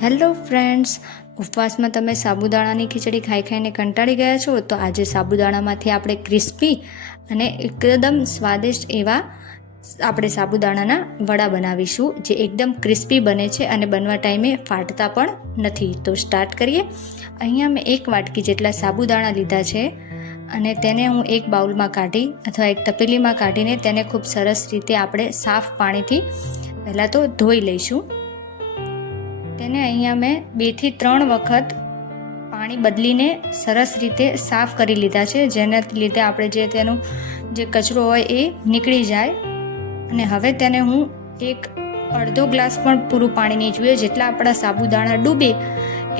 Hello friends, ઉપવાસમાં તમે સાબુદાણાની ખીચડી ખાઈ ખાઈને કંટાળી ગયા છો તો આજે સાબુદાણામાંથી આપણે ક્રિસ્પી અને એકદમ સ્વાદિષ્ટ એવા આપણે સાબુદાણાના વડા બનાવીશું, જે એકદમ ક્રિસ્પી બને છે અને બનવા ટાઈમે ફાટતા પણ નથી. તો સ્ટાર્ટ કરીએ. અહીંયા મેં 1 વાટકી જેટલા સાબુદાણા લીધા છે અને તેને હું એક બાઉલમાં કાઢી અથવા એક તપેલીમાં કાઢીને તેને ખૂબ સરસ રીતે આપણે સાફ પાણીથી પહેલાં તો ધોઈ લઈશું. તેને અહીંયા મેં 2 થી 3 વખત પાણી બદલીને સરસ રીતે સાફ કરી લીધા છે, જેના લીધે આપણે જે તેનો જે કચરો હોય એ નીકળી જાય. અને હવે તેને હું અડધો ગ્લાસ પણ પૂરું પાણી નહીં જોઈએ, જેટલા આપણા સાબુદાણા ડૂબે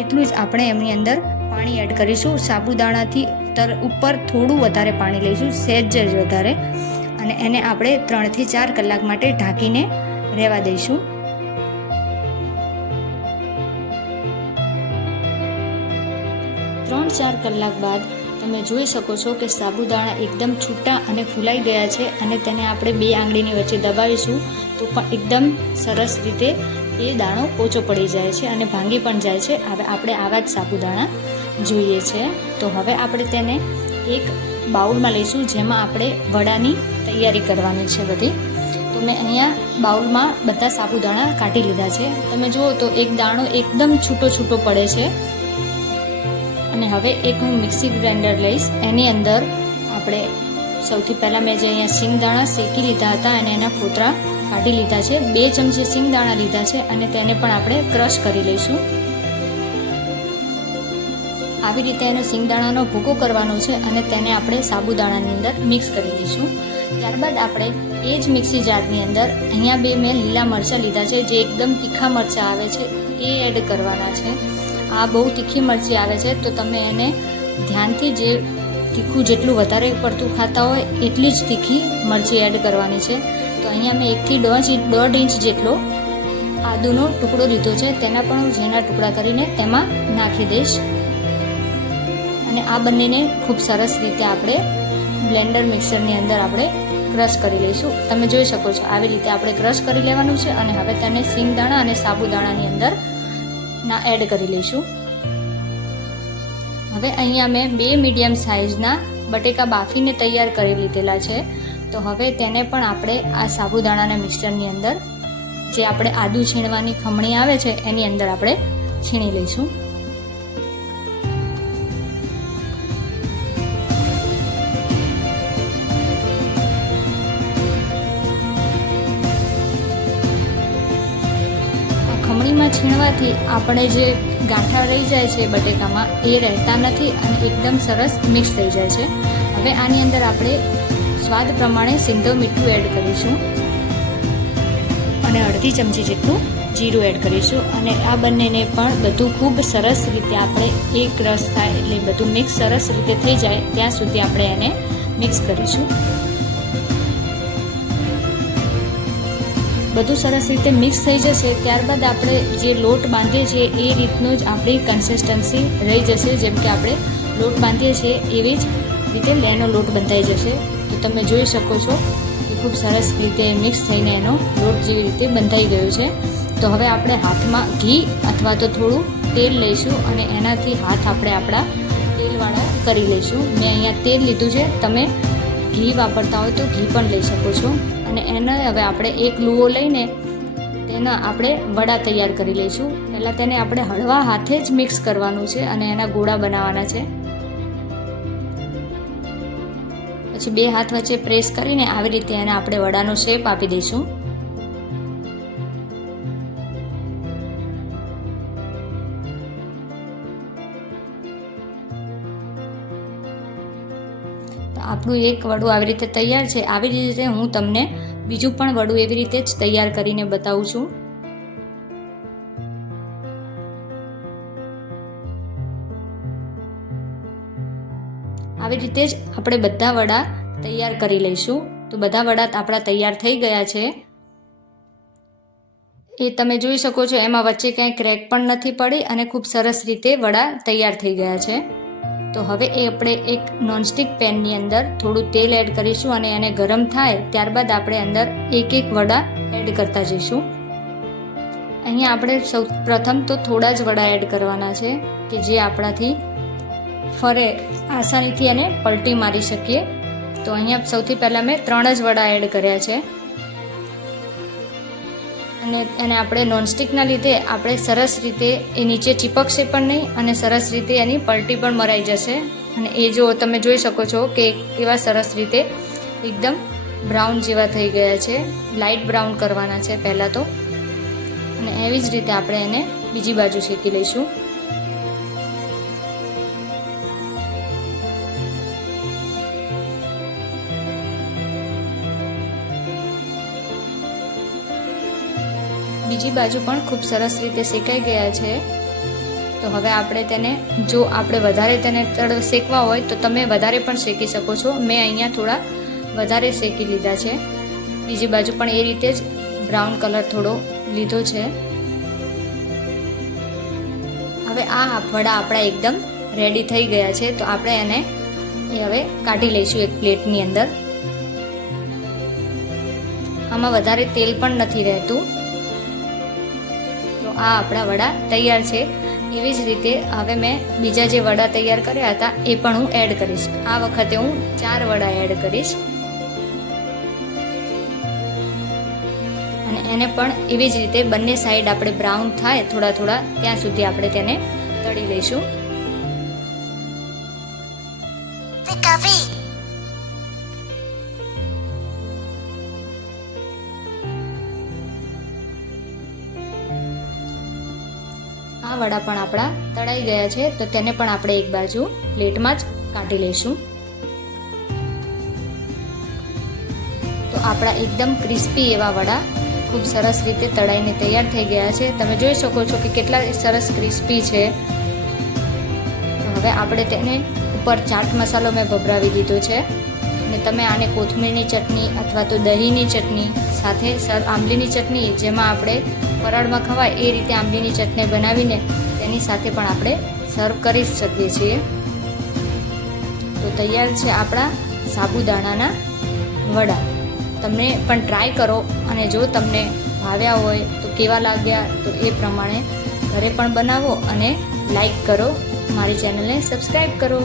એટલું જ આપણે એમની અંદર પાણી એડ કરીશું. સાબુદાણાથી ઉપર થોડું વધારે પાણી લઈશું, સહેજ જ વધારે, અને એને આપણે 3 થી 4 કલાક માટે ઢાંકીને રહેવા દઈશું. 3-4 કલાક બાદ તમે જોઈ શકો છો કે સાબુદાણા એકદમ છૂટા અને ફૂલાઈ ગયા છે, અને તેને આપણે 2 આંગળીની વચ્ચે દબાવીશું તો પણ એકદમ સરસ રીતે એ દાણો પોચો પડી જાય છે અને ભાંગી પણ જાય છે. હવે આપણે આવા જ સાબુદાણા જોઈએ છે. તો હવે આપણે તેને એક બાઉલમાં લઈશું, જેમાં આપણે વડાની તૈયારી કરવાની છે બધી. તો મેં અહીંયા બાઉલમાં બધા સાબુદાણા કાઢી લીધા છે. તમે જુઓ તો એક દાણો એકદમ છૂટો પડે છે. અને હવે એક હું મિક્સી ગ્રાઇન્ડર લઈશ. એની અંદર આપણે સૌથી પહેલાં મેં જે અહીંયા સિંગદાણા શેકી લીધા હતા અને એના ફોતરા કાઢી લીધા છે. 2 ચમચી સિંગદાણા લીધા છે અને તેને પણ આપણે ક્રશ કરી લઈશું. આવી રીતે એનો સિંગદાણાનો ભૂકો કરવાનો છે અને તેને આપણે સાબુદાણાની અંદર મિક્સ કરી લઈશું. ત્યારબાદ આપણે એ જ મિક્સી જારની અંદર અહીંયા 2 મેં લીલા મરચાં લીધા છે, જે એકદમ તીખા મરચાં આવે છે, એ એડ કરવાના છે. આ બહુ તીખી મરચી આવે છે, તો તમે એને ધ્યાનથી જે તીખું જેટલું વધારે પડતું ખાતા હોય એટલી જ તીખી મરચી એડ કરવાની છે. તો અહીંયા મેં 1 થી 1.5 ઇંચ જેટલો આદુનો ટુકડો લીધો છે, તેના પણ હું ઝીણા ટુકડા કરીને તેમાં નાખી દઈશ. અને આ બંનેને ખૂબ સરસ રીતે આપણે બ્લેન્ડર મિક્સરની અંદર આપણે ક્રશ કરી લઈશું. તમે જોઈ શકો છો આવી રીતે આપણે ક્રશ કરી લેવાનું છે. અને હવે તેને સિંગદાણા અને સાબુદાણાની અંદર એડ કરી લઈશું. હવે અહીંયા મેં 2 મીડિયમ સાઇઝના બટેકા બાફીને તૈયાર કરી લીધેલા છે. તો હવે તેને પણ આપણે આ સાબુદાણાના મિક્સરની અંદર જે આપણે આદુ છીણવાની ખમણી આવે છે એની અંદર આપણે છીણી લઈશું. ખમણીમાં છીણવાથી આપણે જે ગાંઠા રહી જાય છે બટેકામાં એ રહેતા નથી અને એકદમ સરસ મિક્સ થઈ જાય છે. હવે આની અંદર આપણે સ્વાદ પ્રમાણે સિંધવ મીઠું એડ કરીશું અને અડધી ચમચી જેટલું જીરું એડ કરીશું. અને આ બંનેને પણ બધું ખૂબ સરસ રીતે આપણે એક રસ થાય એટલે બધું મિક્સ સરસ રીતે થઈ જાય ત્યાં સુધી આપણે એને મિક્સ કરીશું. બધું સરસ રીતે મિક્સ થઈ જશે ત્યારબાદ આપણે જે લોટ બાંધીએ છીએ એ રીતનું જ આપણી કન્સિસ્ટન્સી રહી જશે. જેમ કે આપણે લોટ બાંધીએ છીએ એવી જ રીતે લેનો લોટ બંધાઈ જશે. તો તમે જોઈ શકો છો કે ખૂબ સરસ રીતે મિક્સ થઈને એનો લોટ જેવી રીતે બંધાઈ ગયો છે. તો હવે આપણે હાથમાં ઘી અથવા તો થોડું તેલ લઈશું અને એનાથી હાથ આપણે આપણા તેલવાળા કરી લઈશું. મેં અહીંયા તેલ લીધું છે, તમે ઘી વાપરતા હોય તો ઘી પણ લઈ શકો છો. અને એને હવે આપણે એક લુઓ લઈને તેના આપણે વડા તૈયાર કરી લઈશું. પહેલાં તેને આપણે હળવા હાથે જ મિક્સ કરવાનું છે અને એના ગોળા બનાવવાના છે. પછી 2 હાથ વચ્ચે પ્રેસ કરીને આવી રીતે એને આપણે વડાનો શેપ આપી દઈશું. આપણું એક વડું આવી રીતે તૈયાર છે. આવી રીતે હું તમને બીજું પણ વડું એવી રીતે જ તૈયાર કરીને બતાવું છું. આવી રીતે જ આપણે બધા વડા તૈયાર કરી લઈશું. તો બધા વડા આપણા તૈયાર થઈ ગયા છે. એ તમે જોઈ શકો છો, એમાં વચ્ચે ક્યાંય ક્રેક પણ નથી પડી અને ખૂબ સરસ રીતે વડા તૈયાર થઈ ગયા છે. તો હવે એ આપણે એક નોનસ્ટિક પેનની અંદર થોડું તેલ એડ કરીશું અને એને ગરમ થાય ત્યારબાદ આપણે અંદર એક વડા એડ કરતા જઈશું. અહીંયા આપણે સૌ પ્રથમ તો થોડા જ વડા એડ કરવાના છે કે જે આપણાથી ફરે આસાનીથી એને પલટી મારી શકીએ. તો અહીંયા સૌથી પહેલાં મેં 3 જ વડા એડ કર્યા છે અને એને આપણે નોનસ્ટિકના લીધે આપણે સરસ રીતે એ નીચે ચીપકશે પણ નહીં અને સરસ રીતે એની પલટી પણ મરાઈ જશે. અને એ જો તમે જોઈ શકો છો કે કેવા સરસ રીતે એકદમ બ્રાઉન જેવા થઈ ગયા છે. લાઇટ બ્રાઉન કરવાના છે પહેલાં તો, અને એવી જ રીતે આપણે એને બીજી બાજુ શેકી લઈશું. બીજી બાજુ પણ ખૂબ સરસ રીતે શેકાઈ ગયા છે. તો હવે આપણે તેને જો આપણે વધારે તેને શેકવા હોય તો તમે વધારે પણ શેકી શકો છો. મેં અહીંયા થોડા વધારે શેકી લીધા છે. બીજી બાજુ પણ એ રીતે જ બ્રાઉન કલર થોડો લીધો છે. હવે આ વડા આપણા એકદમ રેડી થઈ ગયા છે. તો આપણે એને હવે કાઢી લઈશું એક પ્લેટની અંદર. આમાં વધારે તેલ પણ નથી રહેતું. તો આ આપણા વડા તૈયાર છે. એવી જ રીતે હવે મેં બીજા જે વડા તૈયાર કર્યા હતા એ પણ હું એડ કરીશ. આ વખતે હું 4 વડા એડ કરીશ અને એને પણ એવી જ રીતે બંને સાઈડ આપણે બ્રાઉન થાય થોડા થોડા ત્યાં સુધી આપણે તેને તળી લઈશું. આ વડા પણ આપણા તળાઈ ગયા છે. તો તેને પણ આપણે એક બાજુ પ્લેટમાં જ કાઢી લઈશું. તો આપણા એકદમ ક્રિસ્પી એવા વડા ખૂબ સરસ રીતે તળાઈને તૈયાર થઈ ગયા છે. તમે જોઈ શકો છો કે કેટલા સરસ ક્રિસ્પી છે. તો હવે આપણે તેને ઉપર ચાટ મસાલો મેં ભભરાવી દીધો છે અને તમે આને કોથમીરની ચટણી અથવા તો દહીંની ચટણી સાથે આંબલીની ચટણી જેમાં આપણે ફરાળમાં ખવાય એ રીતે આંબલીની ચટણી બનાવીને તેની સાથે પણ આપણે સર્વ કરી શકીએ છીએ. તો તૈયાર છે આપણા સાબુદાણાના વડા. તમે પણ ટ્રાય કરો અને જો તમને ભાવ્યા હોય તો કેવા લાગ્યા તો એ પ્રમાણે ઘરે પણ બનાવો અને લાઈક કરો. મારી ચેનલને સબસ્ક્રાઈબ કરો.